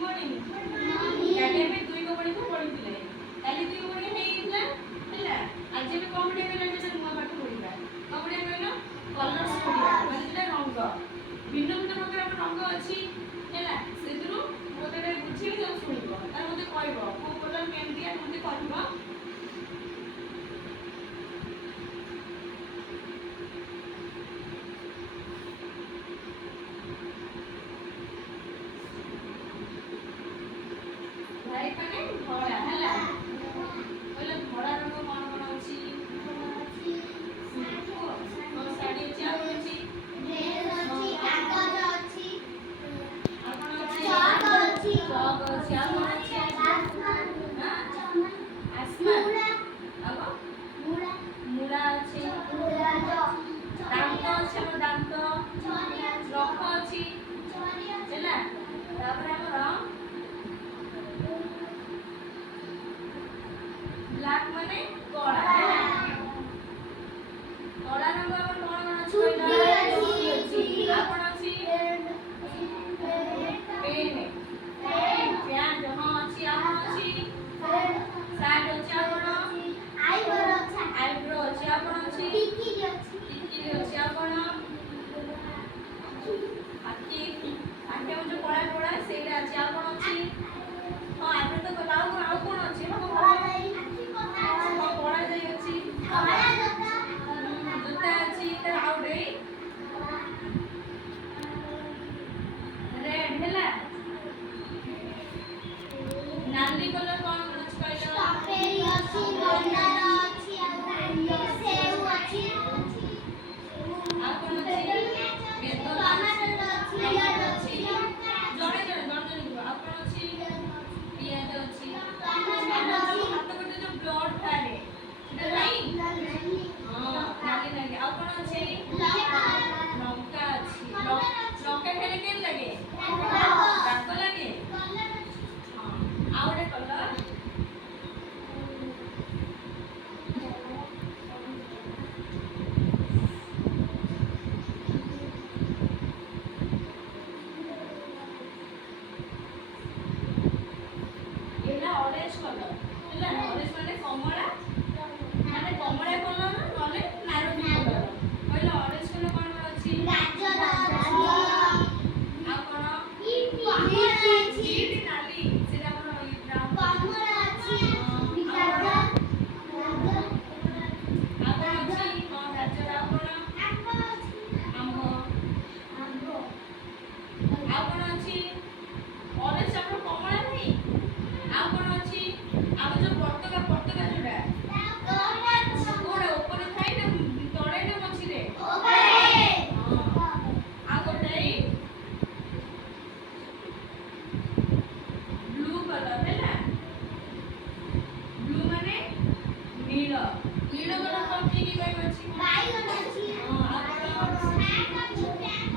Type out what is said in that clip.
morning काली में दुई को पढ़ी पढ़ीले काली दुई को पढ़ी हेइला हैला आज भी कम पढ़िया गेला जे नुवा पाठ पढ़िबा कम पढ़िया गेला कलर्स पढ़िबा माने जेटा रंग भिन्न भिन्न प्रकार रंग अछि हैला सेदुरु मोते बुझी जे सुनिबो तार मते कहबो को कलर केमतिया मते कहबो भाई माने धड़ा हैला बोले धड़ा रंग कोन कोन अछि साड़ी अछि आ अछि ड्रेस अछि कागज अछि आपण चॉक अछि चॉक अछि आ कोन अछि आसमान आसमान अब मुड़ा मुड़ा अछि मुड़ा दांत अछि हमर दांत नख अछि हैला तापर हमर ब्लैक माने काला हैला काला रंग अपन कोन कोन अछि चुट्टी अछि आपण अछि पेन प्यान हां अछि आपण अछि साइड अछि आपण आईब्रो अछि आपण अछि टिकी अछि आपण आखि आखि में जो पड़ा पड़ा सेटा अछि आपण अछि हां आईब्रो तो बताओ आ कोन अछि हम पड़ा जाय अछि जूता अछि त आउडे रेड हैला नाली कलर कोन कोन अछि कहलो आ कोन अछि बेदना अछि जणे जणे जण आ कोन अछि पियाज अछि हाथ गोटे जो ब्लड थारे सेटा नाही हां नाली नाली आ कोन अछि लंका अछि लंका खेले केन लगे राग लगे हां आ गोटे कलर एला ऑरेंज कलर हैला ऑरेंज माने कमला कलर नले नारंगी कलर कहला ऑरेंज कलर कोन कोन अछि आ कोन बीट नाली सेटा हमर ब्राउन आ कोन अछि हां गाजर आ कोन आंबो आ कोन अछि ऑरेंज हमर कमला नहीं आ कोन अछि आ जो पतका जोडा कोडा ऊपर थाई ना तळे ना मछिरे हां आ गोटे ब्लू कलर हैला ब्लू माने नील नील कलर कोन की कहै अछि हां आ कोन